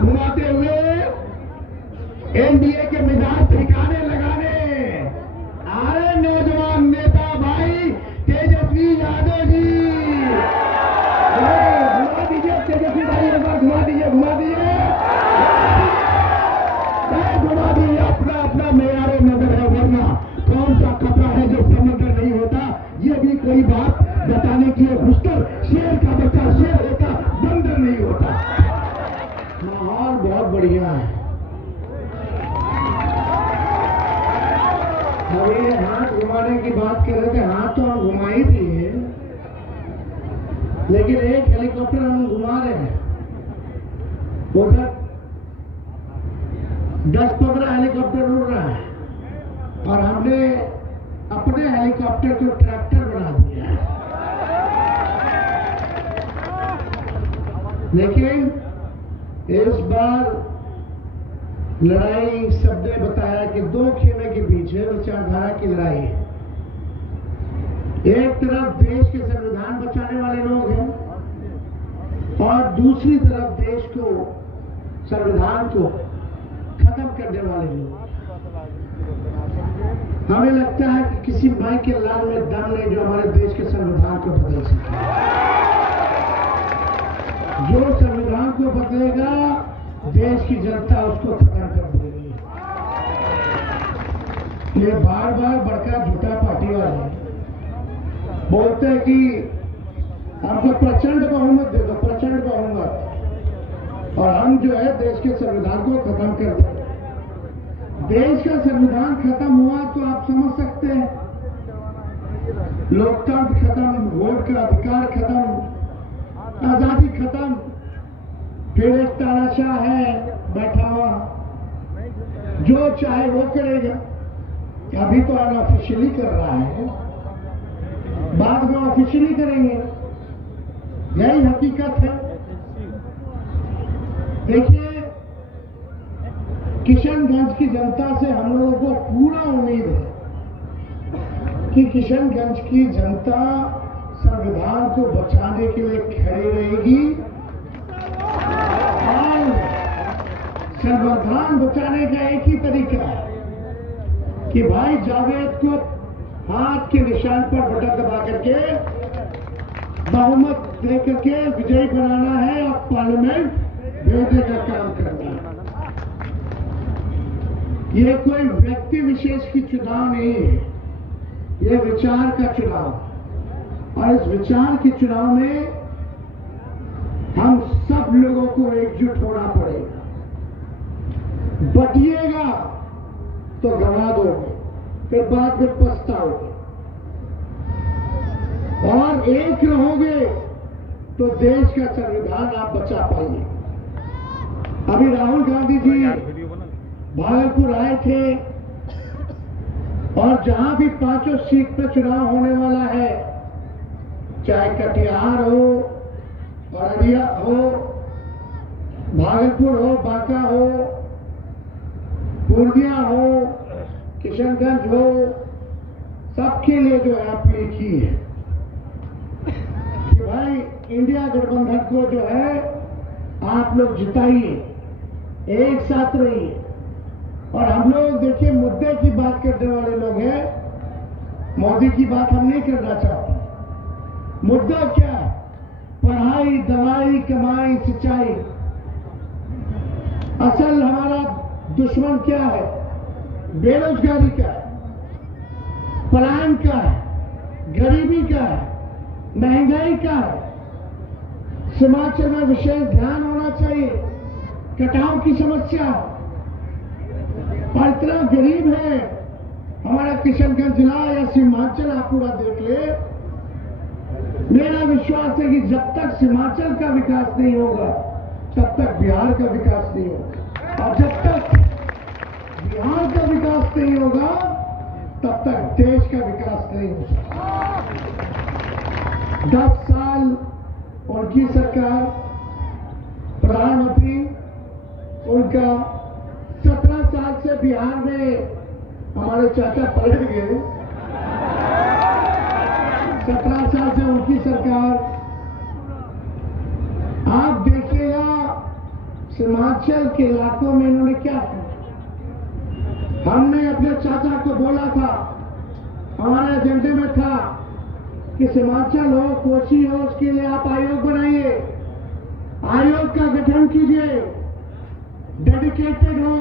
घुमाते हुए एनडीए के मिजाज ठिकाने लगाने आ रहे नौजवान नेता भाई तेजस्वी यादव जी। घुमा दीजिए तेजस्वी भाई, एक बार घुमा दीजिए, घुमा दीजिए, घुमा दीजिए। अपना अपना मेयार नजर है, वरना कौन सा कपड़ा है जो समंदर नहीं होता। ये भी कोई बात बताने की घुसकर शेर का बच्चा शेर होता, बंदर नहीं होता। माहौल बहुत बढ़िया है। अब ये हाथ घुमाने की बात कर रहे थे, हाथ तो हम घुमा ही दिए, लेकिन एक हेलीकॉप्टर हम घुमा रहे हैं। उधर 10-15 हेलीकॉप्टर उड़ रहा है और हमने अपने हेलीकॉप्टर को ट्रैक्टर बना दिया है। लेकिन इस बार लड़ाई सबने बताया कि दो खेमे के बीच है, विचारधारा की लड़ाई। एक तरफ देश के संविधान बचाने वाले लोग हैं और दूसरी तरफ देश को, संविधान को खत्म करने वाले लोग। हमें लगता है कि किसी माई के लाल में दम नहीं जो हमारे देश के संविधान को बदल सके। जो संविधान को बदलेगा, देश की जनता उसको खत्म कर देगी। ये बार बार बड़का झूठा पार्टी वाले बोलते हैं कि हमको प्रचंड बहुमत दे दो, प्रचंड बहुमत, और हम जो है देश के संविधान को खत्म कर दें। देश का संविधान खत्म हुआ तो आप समझ सकते हैं, लोकतंत्र खत्म, वोट का अधिकार खत्म, आजादी खत्म। फिर एक तानाशाह है बैठा हुआ, जो चाहे वो करेगा। अभी तो अनऑफिशियली कर रहा है, बाद में ऑफिशियली करेंगे। यही हकीकत है। देखिए, किशनगंज की जनता से हम लोगों को पूरा उम्मीद है कि किशनगंज की जनता संविधान को बचाने के लिए खड़ी रहेगी। और संविधान बचाने का एक ही तरीका है कि भाई जावेद को हाथ के निशान पर बटन दबा करके बहुमत दे करके विजयी बनाना है और पार्लियामेंट भेजने का काम करना है। ये कोई व्यक्ति विशेष की चुनाव नहीं है, ये विचार का चुनाव। और इस विचार के चुनाव में हम सब लोगों को एकजुट होना पड़ेगा। बटिएगा तो गंवा दोगे, फिर बाद में पछताओगे। और एक रहोगे तो देश का संविधान आप बचा पाएंगे। अभी राहुल गांधी जी भागलपुर आए थे और जहां भी 5 सीट पर चुनाव होने वाला है, चाहे कटिहार हो, अररिया हो, भागलपुर हो, बांका हो, पूर्णिया हो, किशनगंज हो, सबके लिए जो है अपील की है कि भाई इंडिया गठबंधन को जो है आप लोग जिताइए, एक साथ रहिए। और हम लोग देखिए मुद्दे की बात करने वाले लोग हैं, मोदी की बात हम नहीं करना चाहते। मुद्दा क्या है? पढ़ाई, दवाई, कमाई, सिंचाई। असल हमारा दुश्मन क्या है? बेरोजगारी का है, पलायन का है, गरीबी का है, महंगाई का है। हिमाचल में विशेष ध्यान होना चाहिए, कटाव की समस्या है। और इतना गरीब है हमारा किशनगंज जिला या सीमांचल, आप पूरा देख ले। मेरा विश्वास है कि जब तक सीमांचल का विकास नहीं होगा तब तक बिहार का विकास नहीं होगा, और जब तक बिहार का विकास नहीं होगा तब तक देश का विकास नहीं हो सकता। 10 साल उनकी सरकार, प्रधानमंत्री उनका, 17 साल से बिहार में हमारे चाचा पलट गए। 17 साल से उनकी सरकार। आप देखिएगा सीमांचल के इलाकों में इन्होंने क्या किया? हमने अपने चाचा को बोला था, हमारे एजेंडे में था कि सीमांचल हो, कोसी हो, उसके लिए आप आयोग बनाइए, आयोग का गठन कीजिए, डेडिकेटेड हो,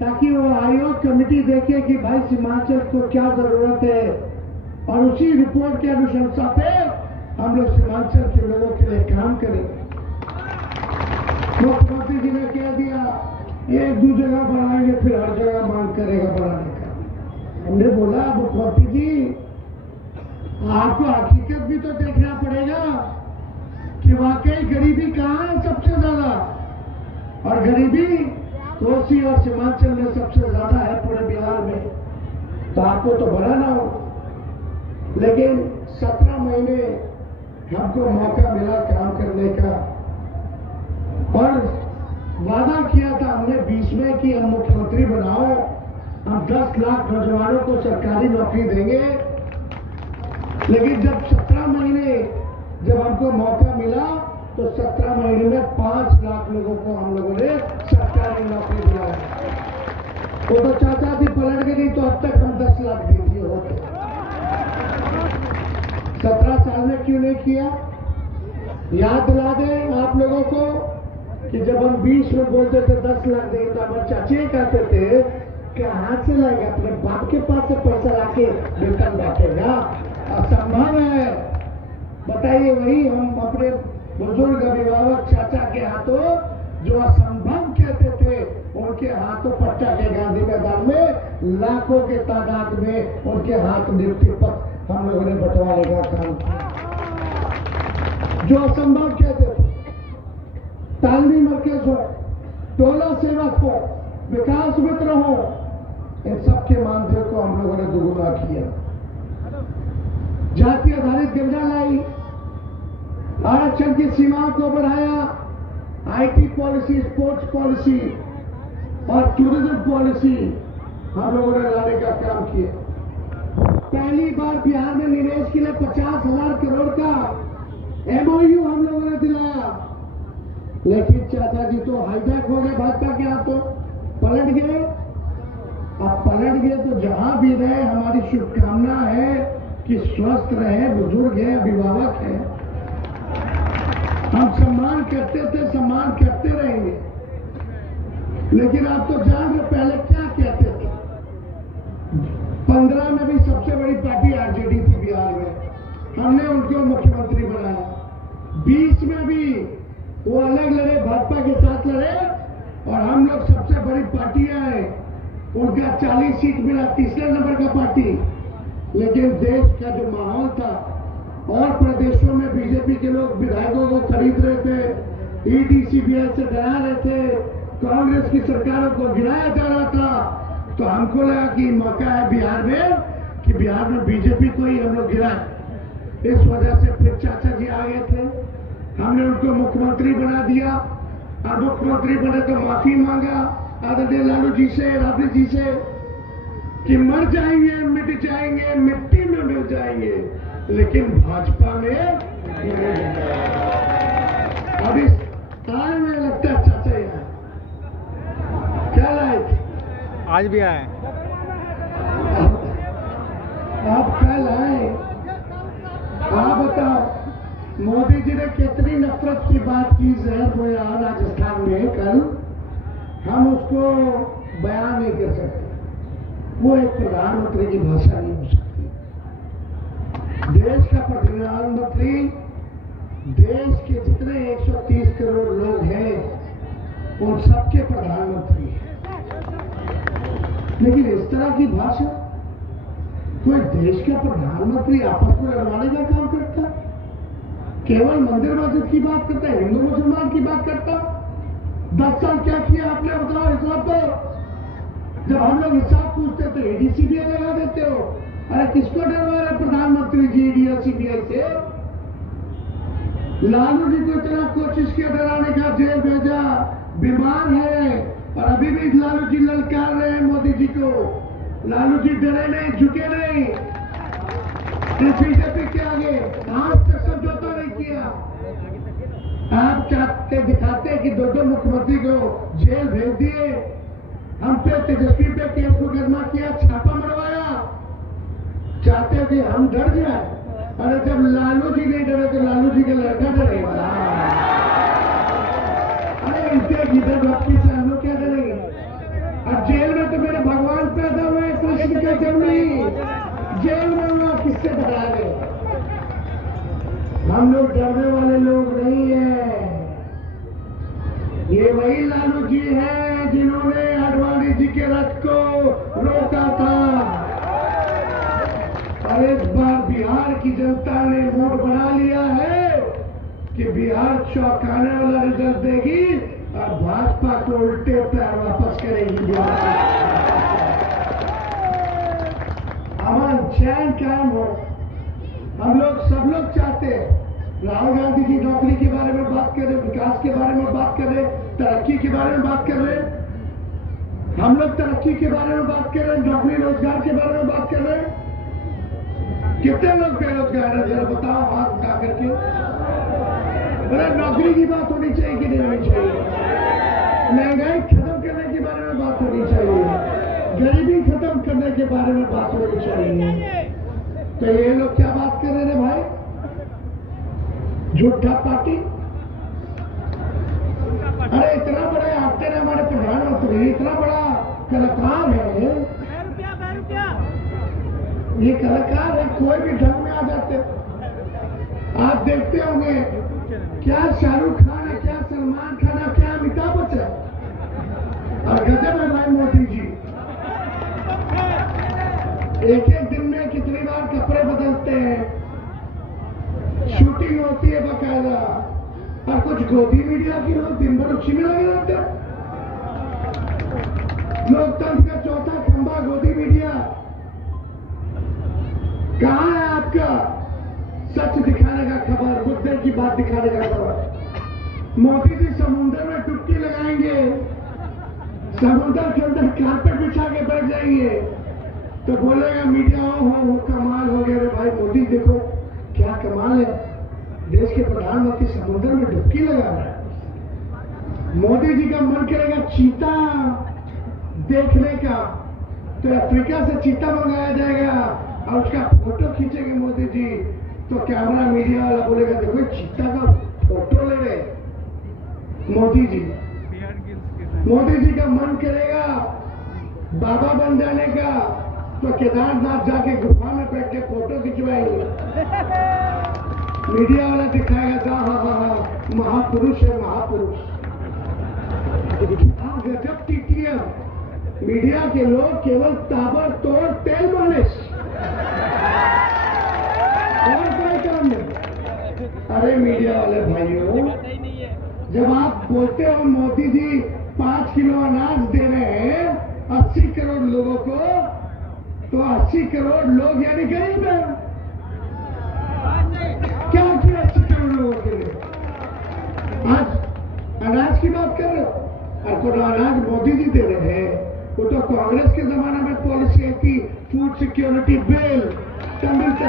ताकि वो आयोग कमेटी देखे कि भाई सीमांचल को क्या जरूरत है, और उसी रिपोर्ट की अनुशंसा पे हम लोग सीमांचल के लोगों के लिए काम करेंगे। मुख्यमंत्री जी ने कह दिया एक दो जगह बनाएंगे, फिर हर जगह मांग करेगा बनाने का। हमने बोला मुख्यमंत्री जी, आपको हकीकत भी तो देखना पड़ेगा कि वाकई गरीबी कहाँ है सबसे ज्यादा, और गरीबी कोसी और सीमांचल में सबसे ज्यादा है पूरे बिहार में, तो आपको तो बनाना हो। लेकिन 17 महीने हमको मौका मिला काम करने का, और वादा किया था हमने 20 में कि हम मुख्यमंत्री बनाओ, हम 10 लाख नौजवानों को सरकारी नौकरी देंगे। लेकिन जब 17 महीने जब हमको मौका मिला तो 17 महीने में 5 लाख लोगों को हम लोगों ने सरकारी नौकरी दिलाया। वो तो चाचा जी पलट गई, तो अब तक हम 10 लाख दे दिए होते। 17 साल में क्यों नहीं किया? याद दिला दें आप लोगों को कि जब हम 20 में बोलते थे 10 लाख देंगे, तो हमारे चाचे कहते थे कि हाथ से लाएगा, अपने बाप के पास से पैसा लाके वेतन बांटेगा, असंभव है। बताइए, वही हम अपने बुजुर्ग अभिभावक चाचा के हाथों जो असंभव कहते थे, उनके हाथों पट्टा के गांधी मैदान में लाखों के तादाद में उनके हाथ नियुक्ति पत्र हम लोगों ने बंटवाने का काम किया। जो असंभव कहते थे, तालमी मरकज हो, टोला सेवक हो, विकास मित्र हो, इन सबके मानदेय को हम लोगों ने दुगुना किया। जाति आधारित गंजा लाई, आरक्षण की सीमाओं को बढ़ाया, आईटी पॉलिसी, स्पोर्ट्स पॉलिसी और टूरिज्म पॉलिसी हम लोगों ने लाने का काम किया। पहली बार बिहार में निवेश के लिए 50,000 करोड़ का MOU हम लोगों ने दिलाया। लेकिन चाचा जी तो हाईजैक हो गए भाजपा के हाथों, पलट गए। अब पलट गए तो जहां भी रहे, हमारी शुभकामना है कि स्वस्थ रहे, बुजुर्ग है, अभिभावक है, हम सम्मान करते थे, सम्मान करते रहेंगे। लेकिन आप तो जान रहे पहले क्या कहते थे। 15 में भी सबसे बड़ी पार्टी आरजेडी थी बिहार में, हमने उनको मुख्यमंत्री बनाया। 20 में भी वो अलग लड़े, भाजपा के साथ लड़े, और हम लोग सबसे बड़ी पार्टियां हैं, उनका 40 सीट मिला, तीसरे नंबर का पार्टी। लेकिन देश का जो माहौल था, और प्रदेशों में बीजेपी के लोग विधायकों को खरीद रहे थे, ईडी सीबीआई से डरा रहे थे, कांग्रेस की सरकारों को गिराया जा रहा था, तो हमको लगा कि मौका है बिहार में कि बिहार में बीजेपी को ही हम लोग गिराए। इस वजह से फिर चाचा जी आ गए थे, हमने उनको मुख्यमंत्री बना दिया, और मुख्यमंत्री बने तो माफी मांगा आदरणीय लालू जी से, राबड़ी जी से, कि मर जाएंगे, मिट जाएंगे, मिट्टी में मिल जाएंगे, लेकिन भाजपा में अब इस तार में लगता है चाचा यहाँ क्या लाए थे? आज भी आए। आप कल आए, आप बताओ, मोदी जी ने कितनी नफरत की बात की जहर बोया राजस्थान में कल, हम उसको बयान नहीं कर सकते। वो एक प्रधानमंत्री की भाषा नहीं हो सकती। देश का प्रधानमंत्री देश के जितने 130 करोड़ लोग हैं उन सबके प्रधानमंत्री हैं। लेकिन इस तरह की भाषा कोई देश का प्रधानमंत्री आपस में लड़वाने का काम करता, केवल मंदिर मस्जिद की बात करता है, हिंदू मुसलमान की बात करता। 10 साल क्या किया आपने बताओ हिसाब तो। जब हम लोग हिसाब पूछते तो ईडी सीबीआई लगा देते हो। अरे किसको डरवा रहे प्रधानमंत्री जी ईडी और सीबीआई से? लालू जी को इतना कोशिश किया डराने का, जेल भेजा, बीमार है, और अभी भी लालू जी ललकार रहे हैं मोदी जी को। लालू जी डरे नहीं, झुके नहीं, बीजेपी के आगे आज तक समझौता नहीं किया। आप चाहते दिखाते कि दो मुख्यमंत्री को जेल भेज दिए, हम पे तेजस्वी पे केस मुकदमा किया, छापा मरवाया, चाहते हो कि हम डर जाए। अरे जब लालू जी नहीं डरे तो लालू जी का लड़का डरेगा। अरे इनके इधर डॉक्टर से हम लोग क्या डरेंगे? अब जेल में तो मेरे भगवान पैदा हुए, कृष्ण के जन्मी जेल में हुआ, किससे डरा रहे? हम लोग डरने वाले लोग नहीं है। ये वही लालू जी हैं जिन्होंने आडवाणी जी के रथ को रोका था। और इस बार बिहार की जनता ने मूड बना लिया है कि बिहार चौंकाने वाला रिजल्ट देगी और भाजपा को उल्टे पैर वापस करेगी। अमन चैन कायम हो। हम लोग सब लोग चाहते हैं राहुल गांधी जी नौकरी के बारे में बात करें, विकास के बारे में बात करें, तरक्की के बारे में बात कर रहे हैं। हम लोग तरक्की के बारे में बात कर रहे हैं, नौकरी रोजगार के बारे में बात कर रहे हैं। कितने लोग बेरोजगार है जरा बताओ हाथ उठा करके। अरे नौकरी की बात होनी चाहिए कि नहीं होनी चाहिए? महंगाई खत्म करने के बारे में बात होनी चाहिए, गरीबी खत्म करने के बारे में बात होनी चाहिए। तो ये लोग क्या बात कर रहे हैं भाई? झूठा पार्टी। अरे इतना बड़े एक्टर है हमारे प्रधानमंत्री, इतना बड़ा कलाकार है, ये कलाकार है, कोई भी ढंग में आ जाते। आप देखते होंगे क्या शाहरुख खान है, क्या सलमान खान है, क्या अमिताभ बच्चन और गजब है भाई मोदी जी। एक एक दिन में कितनी बार कपड़े बदलते हैं, शूटिंग होती है बकायदा, और कुछ गोदी मीडिया के लोग दिन भर उसी में लगे रहते हैं। लोकतंत्र का चौथा खंभा गोदी मीडिया कहाँ है आपका सच दिखाने का खबर, मुद्दे की बात दिखाने का खबर? मोदी जी समुद्र में डुबकी लगाएंगे, समुद्र के अंदर कारपेट बिछा के बैठ जाएंगे तो बोलेगा मीडिया हो कमाल हो गया रे भाई, मोदी देखो क्या कमाल है, देश के प्रधानमंत्री समुद्र में डुबकी लगा रहा है। मोदी जी का मन करेगा चीता देखने का, तो अफ्रीका से चीता मंगाया जाएगा और उसका फोटो खींचेंगे मोदी जी, तो कैमरा मीडिया वाला बोलेगा देखो चीता का फोटो ले रहे मोदी जी। मोदी जी का मन करेगा बाबा बन जाने का, तो केदारनाथ जाके गुफा में बैठ के फोटो खिंचवाएंगे, मीडिया वाला दिखाएगा हाँ महापुरुष है महापुरुष। गजब टीटीएम, मीडिया के लोग केवल ताबड़तोड़ तेल मालिश और कोई काम नहीं। अरे मीडिया वाले भाइयों, जब आप बोलते हो मोदी जी 5 किलो अनाज दे रहे हैं 80 करोड़ लोगों को, तो 80 करोड़ लोग यानी गरीब है। क्या किया 80 करोड़ लोगों के लिए? आज अनाज की बात कर रहे हो, और तो अनाज मोदी जी दे रहे हैं, वो तो कांग्रेस के जमाने में पॉलिसी थी फूड सिक्योरिटी बिल तब मिलता।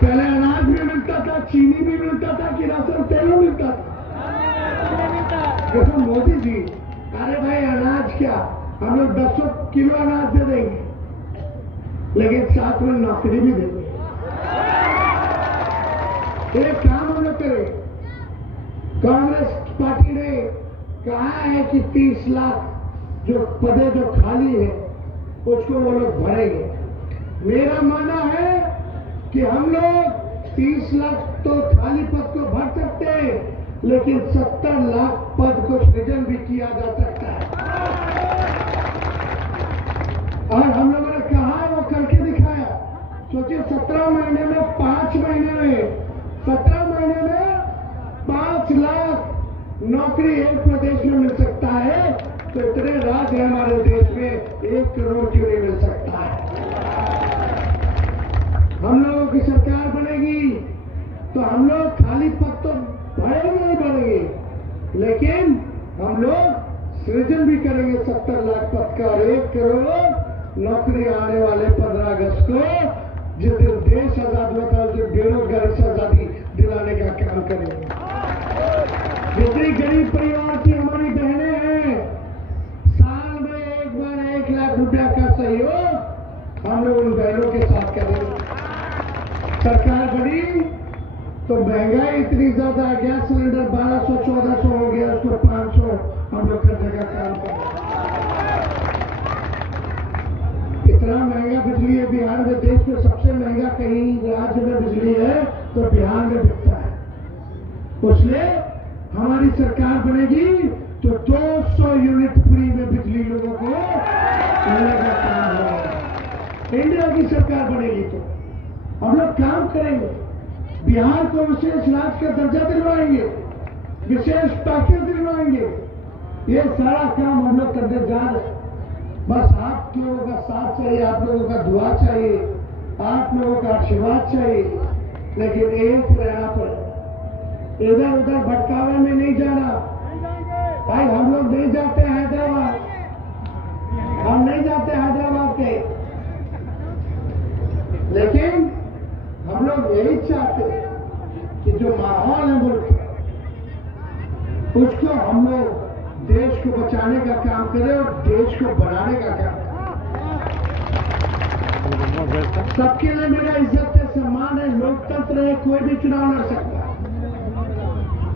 पहले अनाज भी मिलता था, चीनी भी मिलता था, किरासन तेल भी मिलता था। देखो मोदी जी, अरे भाई अनाज क्या, हम लोग 200 किलो अनाज दे देंगे लेकिन साथ में नौकरी भी देंगे। एक काम हम लोग करें, कांग्रेस पार्टी ने कहा है कि 30 लाख जो पदे जो खाली है उसको वो लोग भरेंगे। मेरा मानना है कि हम लोग 30 लाख तो खाली पद को भर सकते हैं, लेकिन 70 लाख पद को सृजन भी किया जा सकता है। और हम लोगों ने कहा है वो करके दिखाया। सोचिए 17 महीने में 5 महीने में 17 महीने में 5 लाख नौकरी एक प्रदेश में मिल सकता है, तो इतने राज्य है हमारे देश में 1 करोड़ क्यों नहीं मिल सकता है? हम लोगों की सरकार बनेगी तो हम लोग खाली पद तो भरेंगे ही भरेंगे, लेकिन हम लोग सृजन भी करेंगे 70 लाख पद का, 1 करोड़ नौकरी आने वाले 15 अगस्त को, जिस दिन देश आजाद हुआ था, उस दिन बेरोजगारी से आजादी दिलाने का काम करेंगे। जितनी गरीब परिवार की हमारी बहनें हैं, साल में एक बार 1 लाख रुपया का सहयोग हम लोग उन बहनों के साथ करेंगे। सरकार बड़ी तो महंगाई इतनी ज्यादा, गैस सिलेंडर 1200-1400 हो गया, उसको 500 हम लोग करने का काम करें। इतना महंगा बिजली है बिहार में, देश में सबसे महंगा कहीं राज्य में बिजली है तो बिहार में बिकता है। इसलिए हमारी सरकार बनेगी तो 200 यूनिट फ्री में बिजली लोगों को मिलने का काम होगा। इंडिया की सरकार बनेगी तो हम लोग काम करेंगे, बिहार को विशेष राज्य का दर्जा दिलवाएंगे, विशेष पैकेज दिलवाएंगे। ये सारा काम हम लोग करने जा रहे हैं। बस आप लोगों का साथ चाहिए, आप लोगों का दुआ चाहिए, आप लोगों का आशीर्वाद चाहिए। लेकिन एक रहना पड़े, इधर उधर भटकावे में नहीं जाना। भाई हम लोग नहीं जाते हैदराबाद, हम नहीं जाते हैदराबाद के, लेकिन हम लोग यही चाहते कि जो माहौल है मुल्क का, उसको हम लोग देश को बचाने का काम करें और देश को बनाने का काम करें। सबके लिए मेरा इज्जत है, सम्मान है, लोकतंत्र है, कोई भी चुनाव लड़ सकता है।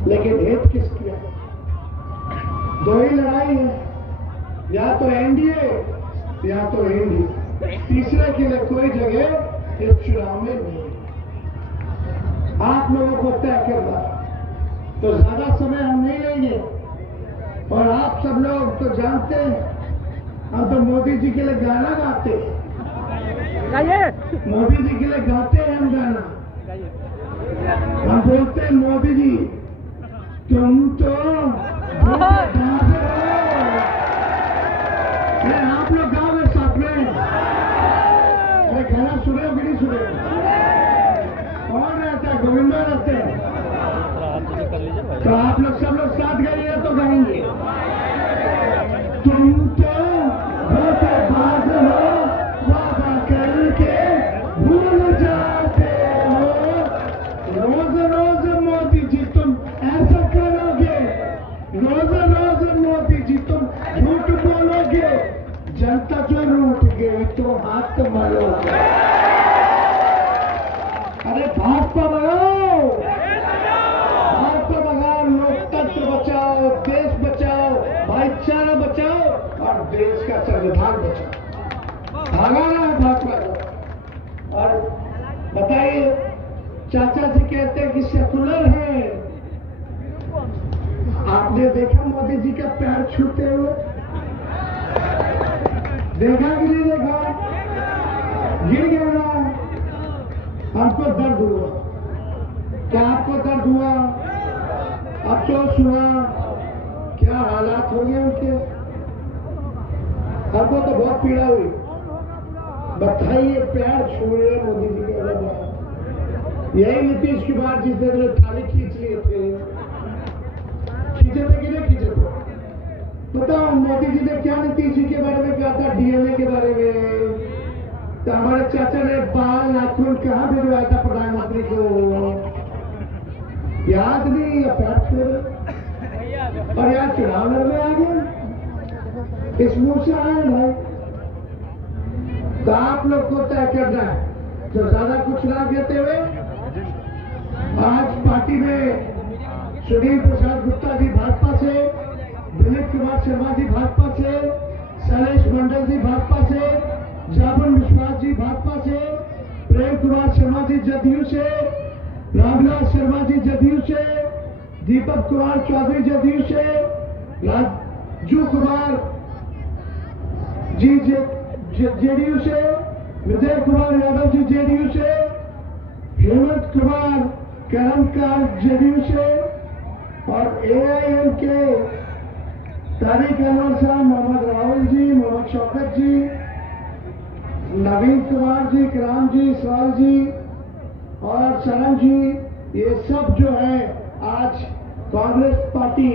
लेकिन हित किसकी है? दो ही लड़ाई है, या तो एनडीए या तो इंडी। तीसरे के लिए कोई जगह इस चुनाव में नहीं। आप लोगों को तय करना, तो ज्यादा समय हम नहीं लेंगे। और आप सब लोग तो जानते हैं, हम तो मोदी जी के लिए गाना गाते हैं, मोदी जी के लिए गाते हैं हम गाना। हम बोलते हैं मोदी जी तुम तो आप लोग गाओ मेरे साथ में। अरे गाना सुने हो कि नहीं सुने? कौन रहता है? गोविंदा रहते हैं। तो आप लोग सब लोग साथ गाइए तो गाएंगे। तुम तो धोखेबाज हो, वादा करके भूल जाते हो। रोज रोज मोदी जी तुम ऐसा करोगे, रोज रोज मोदी जी तुम झूठ बोलोगे, जनता जो रूठ गई तो हाथ मरोगे। अरे भाजपा बनाओ, भाजपा बनाओ, लोकतंत्र बचाओ, देश बचाओ, भाईचारा बचाओ और देश का संविधान बचाओ। भागाना है भाजपा को। और बताइए, चाचा जी कहते हैं कि सेकुलर है। आपने देखा मोदी जी का पैर छूते हुए? देखा कि नहीं देखा? गिर गया ना? हमको दर्द हुआ। क्या आपको दर्द हुआ? अफसोस हुआ? क्या हालात हो गए उनके? हमको तो बहुत पीड़ा हुई। बताइए, पैर छू रहे मोदी जी के। यही नीतीश कुमार जी थे, थाली खींच लिए थे। खींचे थे कि नहीं खींचे थे? बताओ, मोदी जी ने क्या नीतीश जी के बारे में कहा था, डीएनए के बारे में? तो हमारे चाचा ने बाल नाखून कहाँ भिजवाया था प्रधानमंत्री को? याद नहीं, या पैर छोड़ और यार चुनाव लड़ने आ गए, इस मुंह से आए भाई। तो आप लोग को तय करना है, जो ज्यादा कुछ ना कहते हुए। आज पार्टी में सुनील प्रसाद गुप्ता जी भाजपा से, दिलीप कुमार शर्मा जी भाजपा से, शैलेश मंडल जी भाजपा से, जामुन विश्वास जी भाजपा से, प्रेम कुमार शर्मा जी जदयू से, रामविलास शर्मा जी जदयू से, दीपक कुमार चौधरी जदयू से, राजू कुमार जी जेडीयू से, विजय कुमार यादव जी जेडीयू से, हेमंत कुमार करमकार जेडीयू से, और एआईएम के तारिक अनवर साहब, मोहम्मद राहुल जी, मोहम्मद शौकत जी, नवीन कुमार जी, कराम जी, सवाल जी और सरम जी, ये सब जो है आज कांग्रेस पार्टी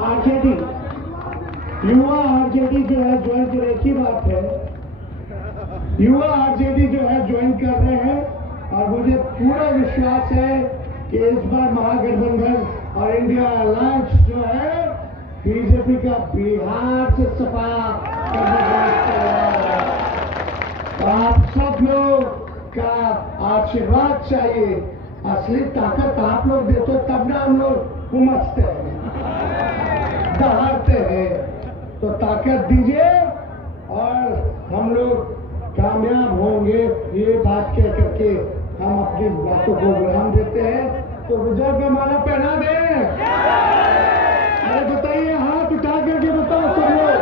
आरजेडी, युवा आरजेडी जो है ज्वाइन कर, एक ही बात है, युवा आरजेडी जो है ज्वाइन कर रहे हैं। और मुझे पूरा विश्वास है कि इस बार महागठबंधन और इंडिया अलायंस जो है बीजेपी का बिहार से सफा करने का तैयार है। तो आप सब लोग का आशीर्वाद चाहिए। असली ताकत आप लोग देते हो तब ना हम लोग उमसते हैं, दहाड़ते हैं। तो ताकत दीजिए और हम लोग कामयाब होंगे। ये बात कह करके हम अपनी बातों को विराम देते हैं। तो विजय का माला पहना दें। अरे बताइए, हाथ उठा करके बताओ सब लोग।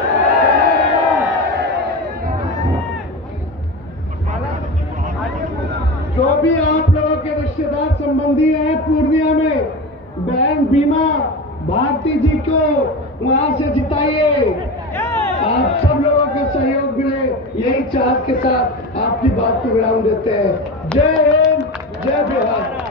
जो भी आप लोगों के रिश्तेदार संबंधी हैं पूर्णिया में, बैंक बीमा भारती जी को वहां से जिताइए। आप सब लोगों का सहयोग मिले, यही चाहत के साथ आपकी बात को विराम देते हैं। जय हिंद, जय बिहार।